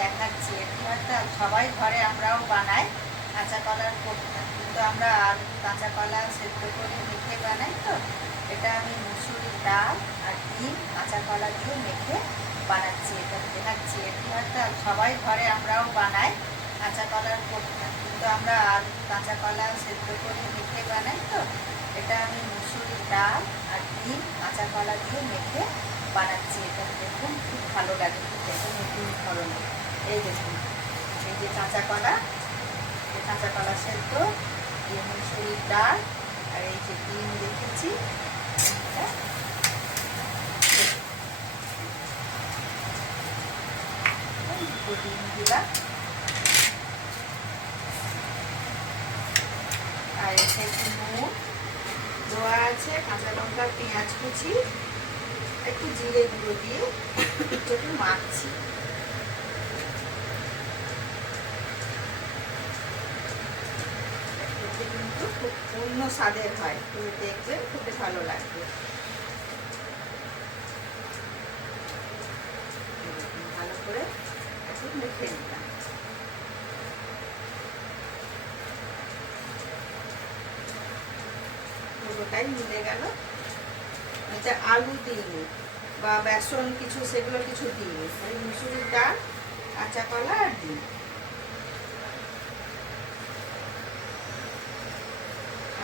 দেখাচ্ছি। এটা একটা সবাই ঘরে আমরাও বানাই কাঁচা কলার কোপ্তা, কিন্তু আমরা আলু কাঁচা কলা সেদ্ধ করে মেখে বানাই। তো এটা আমি মুসুরির ডাল আর ডিম কাঁচা কলা দিয়ে মেখে বানাচ্ছি, এটা দেখাচ্ছি। এটা একটা সবাই ঘরে আমরাও বানাই কাঁচা কলার কোপ্তা, কিন্তু আমরা আলু কাঁচা কলা সেদ্ধ করে মেখে বানাই। তো এটা আমি মুসুরির ডাল আর ডিম কাঁচা কলা দিয়ে মেখে বানাচ্ছি। এটা দেখুন খুব ভালো লাগে, দেখুন নতুন ধরনের। এই দেখুন, এই যে কাঁচা কলা, এই কাঁচা কলা সেদ্ধ, এই মুসুরির ডাল আর এই যে ডিম রেখেছি, দুটো ডিম দিলাম, আর এতে একটু নুন দেওয়া আছে, কাঁচা লঙ্কা পেঁয়াজ কুচি, একটু জিরে গুঁড়ো দিয়ে একটু মাখছি। কিন্তু খুব অন্য স্বাদের হয়, তুমি দেখবেন খুবই ভালো লাগবে। ভালো করে একটু মেখে নিলাম, পুরোটাই মিলে গেল। এটা আলু দিইনি বা বেসন কিছু, সেগুলো কিছু দিইনি, ওই মুসুরির ডাল কাঁচা কলা আর ডিম।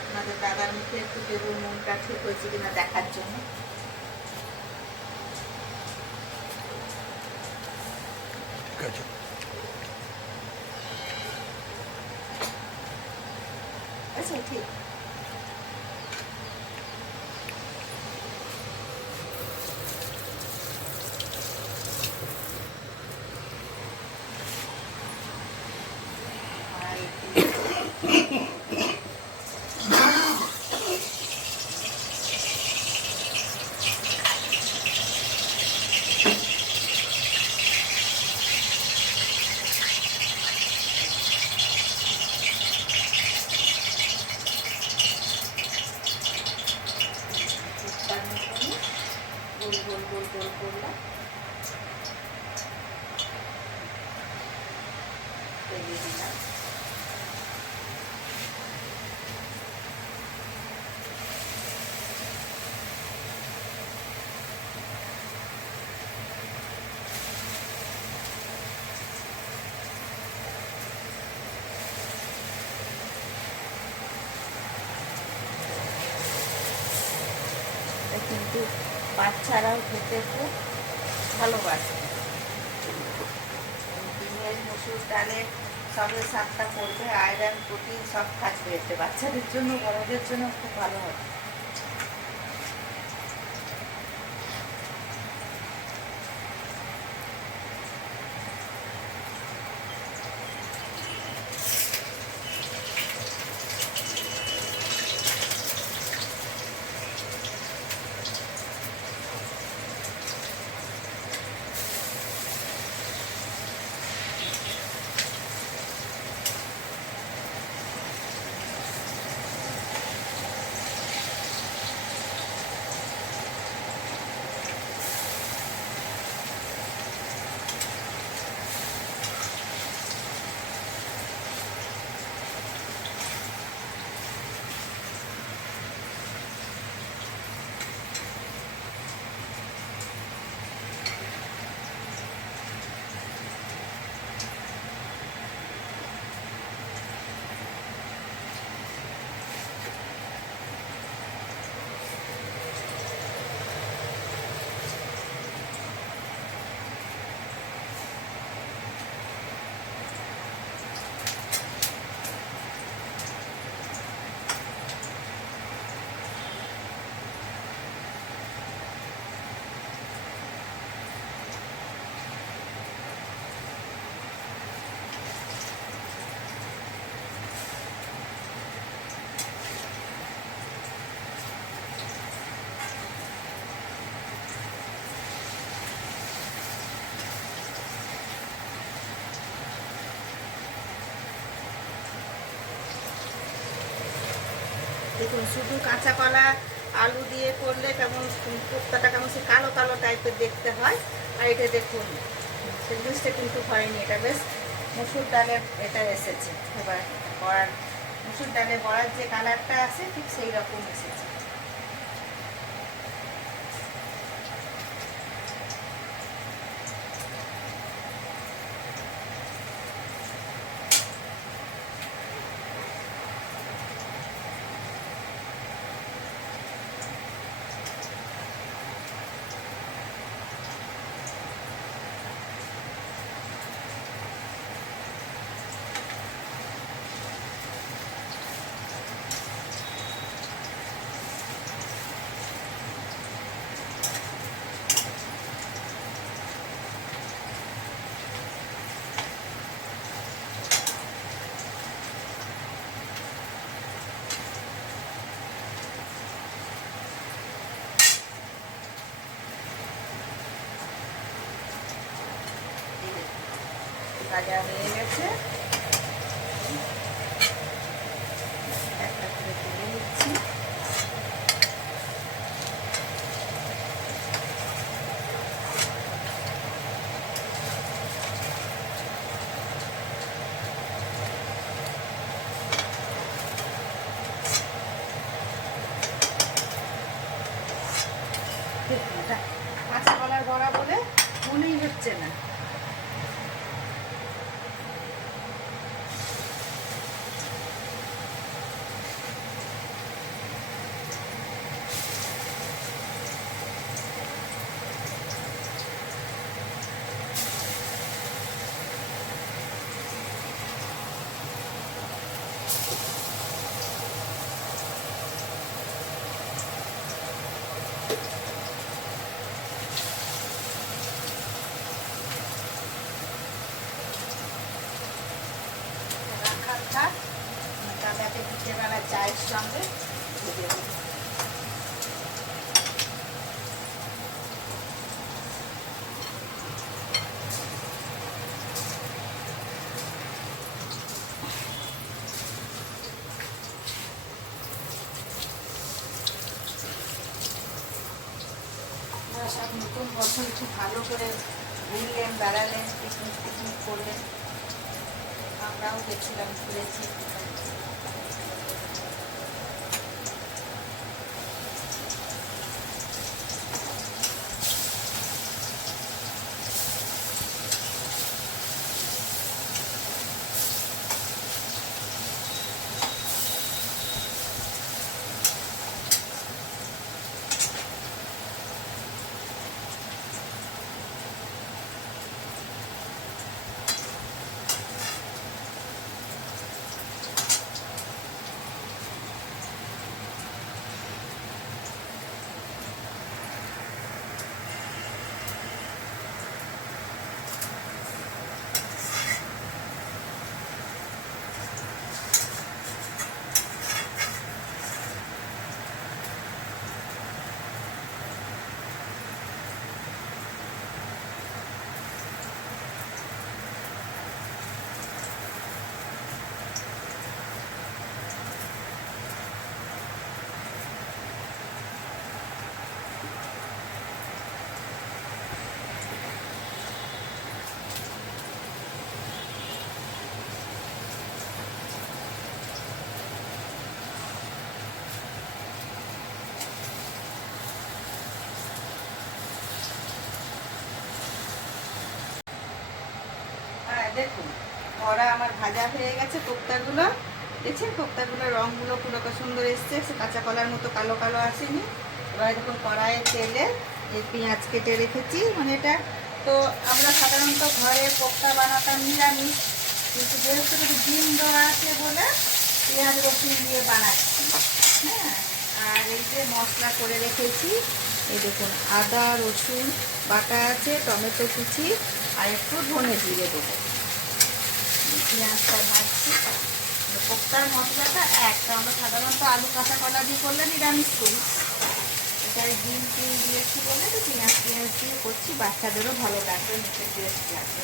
আপনাদের দাদার মুখে একটু দেবো মনটা ঠিক হয়েছে কিনা দেখার জন্য। আচ্ছা ঠিক। গোল গোল গোল গোল করলাম, তেলে দিলাম, কিন্তু বাচ্চারাও খেতে খুব ভালোবাসে। ডিমের মসুর ডালে সবের স্বাদটা পড়বে, আয়রন প্রোটিন সব থাকবে, এতে বাচ্চাদের জন্য বড়দের জন্য খুব ভালো হবে। দেখুন, শুধু কাঁচা কলা আলু দিয়ে করলে কেমন কোপ্তাটা কেমন সে কালো কালো টাইপের দেখতে হয়। আর এটা দেখুন সেদ্ধ কিন্তু হয়নি, এটা বেশ মুসুর ডালের এটা এসেছে। এবার বড়ার মুসুর ডালে বড়ার যে কালারটা আছে ঠিক সেই রকম এসেছে। ভাজা হয়ে গেছে, একটা করে তুলে নিচ্ছি। কাঁচা কলার বড়া বলে মনেই হচ্ছে না। তাতে বিকেলবেলা চায়ের সঙ্গে সব নতুন বছর একটু ভালো করে ঘুরলেন, বেড়ালেন, পিকনিক টিকনিক করলেন, আমরাও গেছিলাম, ঘুরেছি। দেখুন বড়া আমার ভাজা হয়ে গেছে। কোপ্তাগুলো দেখছেন, কোপ্তাগুলোর রঙগুলো পুরো সুন্দর এসছে, কাঁচা কলার মতো কালো কালো আসেনি। এবার দেখুন কড়াইয়ে তেলে এই পেঁয়াজ কেটে রেখেছি, মানে এটা তো আমরা সাধারণত ঘরে কোপ্তা বানাতাম নিরামিষ, কিন্তু যেহেতু ডিম দেওয়া আছে বলে পেঁয়াজ রসুন দিয়ে বানাচ্ছি। হ্যাঁ, আর এই যে মশলা করে রেখেছি, এই দেখুন আদা রসুন বাটা আছে, টমেটো কুচি আর একটু ধনে জিরে দেবো। পেঁয়াজটা ভাজছি। কোপ্তার মশলাটা একটা আমরা সাধারণত আলু কাঁচা কলা দিয়ে করলে নিরামিষ করি, এটাই ডিম টিম দিয়েছি বলে তো পেঁয়াজ দিয়ে করছি, বাচ্চাদেরও ভালো লাগবে, মুখে টেস্ট লাগবে।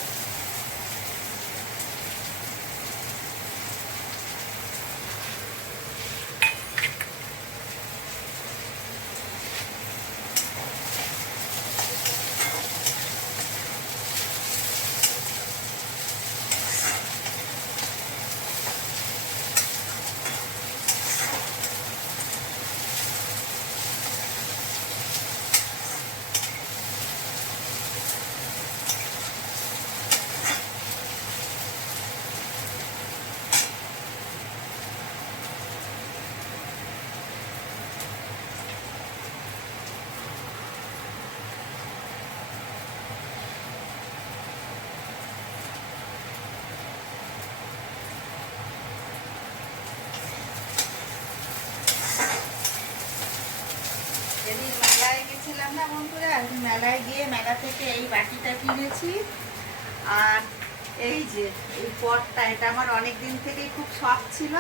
বললাম না বন্ধুরা, আমি মেলায় গিয়ে মেলা থেকে এই বাটিটা কিনেছি। আর এই যে এই পটটা, এটা আমার অনেক দিন থেকেই খুব শখ ছিল।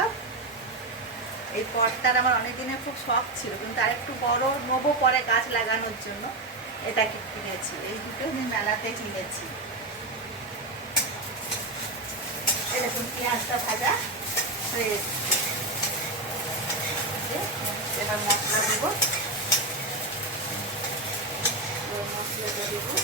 এই পটটার আমার অনেক দিনের খুব শখ ছিল, কিন্তু আর একটু বড় নেবো পরে গাছ লাগানোর জন্য। এটাকে কিনেছি, এই দুটো আমি মেলাতে কিনেছি। এই দেখুন পেঁয়াজটা ভাজা হয়ে এসেছে। এবার মশলা দেবো, মশলাটা দেবো।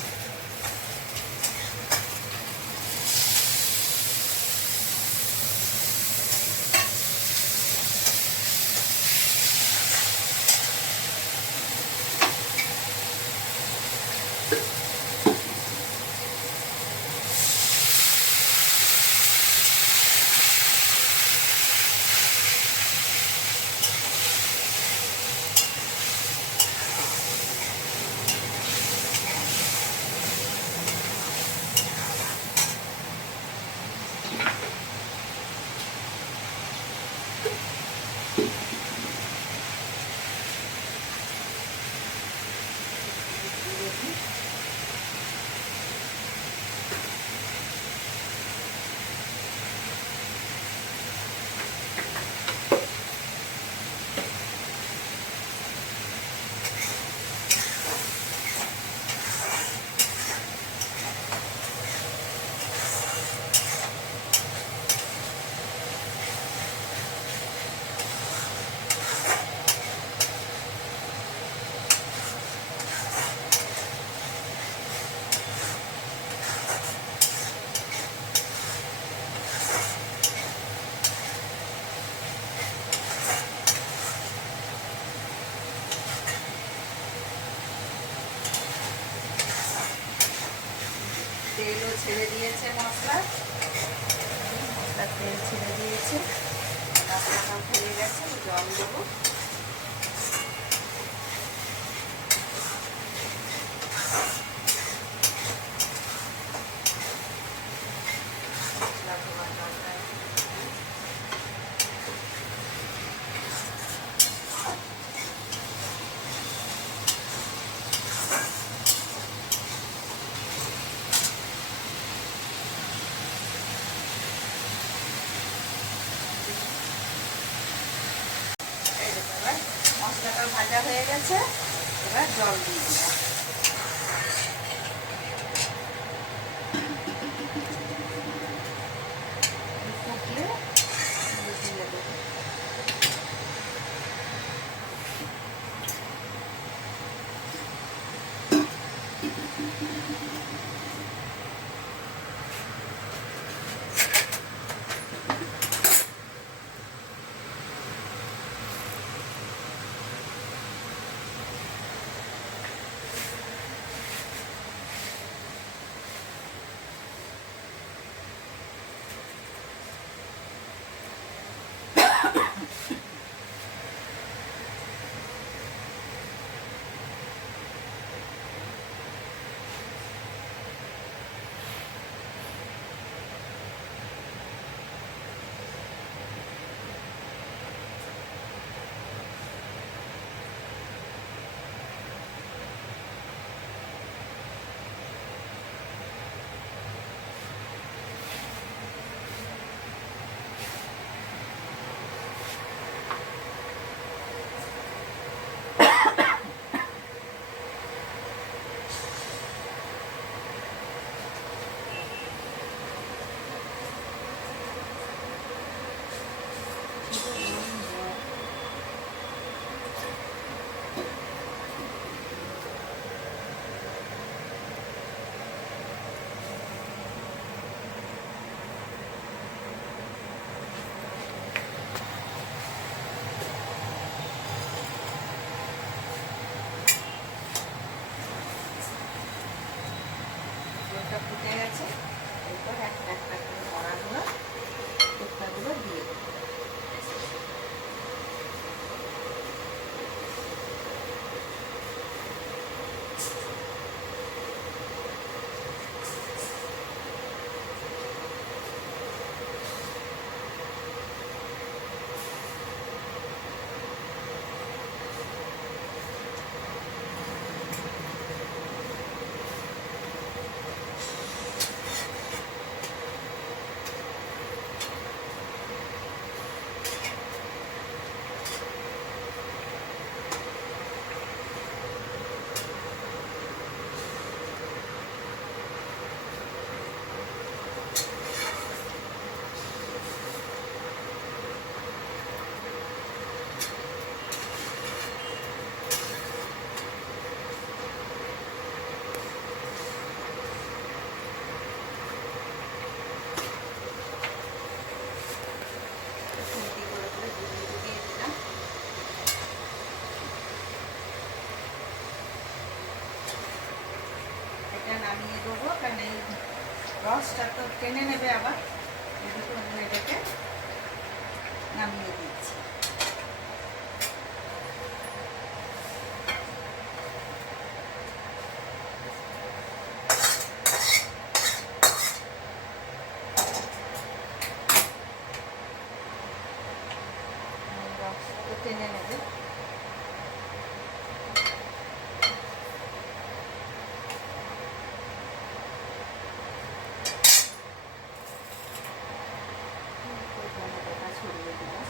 তেলও ছেড়ে দিয়েছে, মশলার তেল ছেড়ে দিয়েছে, মশলাটাও হয়ে গেছে। জল দেবো। মশলাটা ভাজা হয়ে গেছে, এবার জল দিয়ে দিলাম। ফুটলে দিয়ে দেবো। রসটা তো টেনে নেবে আবার। দেখুন আমি এটাকে নামিয়ে দিচ্ছি। রসটা টেনে নেবে। ছড়িয়ে দিলাম।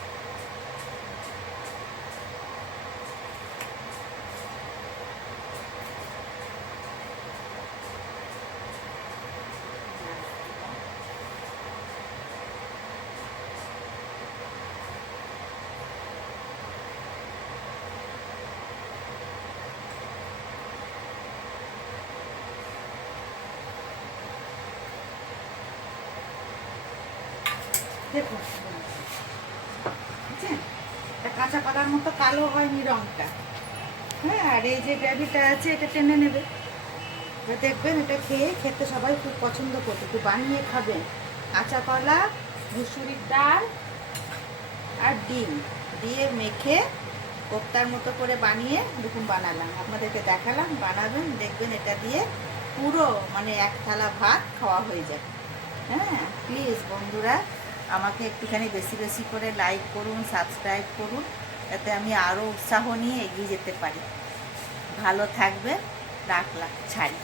দেখুন বুঝছেন, এটা কাঁচা কলার মতো কালো হয়নি রঙটা। হ্যাঁ, আর এই যে গ্রেভিটা আছে এটা টেনে নেবে। দেখবেন এটা খেতে সবাই খুব পছন্দ করবে, একটু বানিয়ে খাবেন। কাঁচা কলা, মুসুরির ডাল আর ডিম দিয়ে মেখে কোপ্তার মতো করে বানিয়ে দেখুন বানালাম, আপনাদেরকে দেখালাম। বানাবেন, দেখবেন এটা দিয়ে পুরো মানে এক থালা ভাত খাওয়া হয়ে যাবে। হ্যাঁ, প্লিজ বন্ধুরা আমাকে একটুখানি বেশি বেশি করে লাইক করুন, সাবস্ক্রাইব করুন, যাতে আমি আরও উৎসাহ নিয়ে এগিয়ে যেতে পারি। ভালো থাকবেন, রাখলাম, ছাড়ি।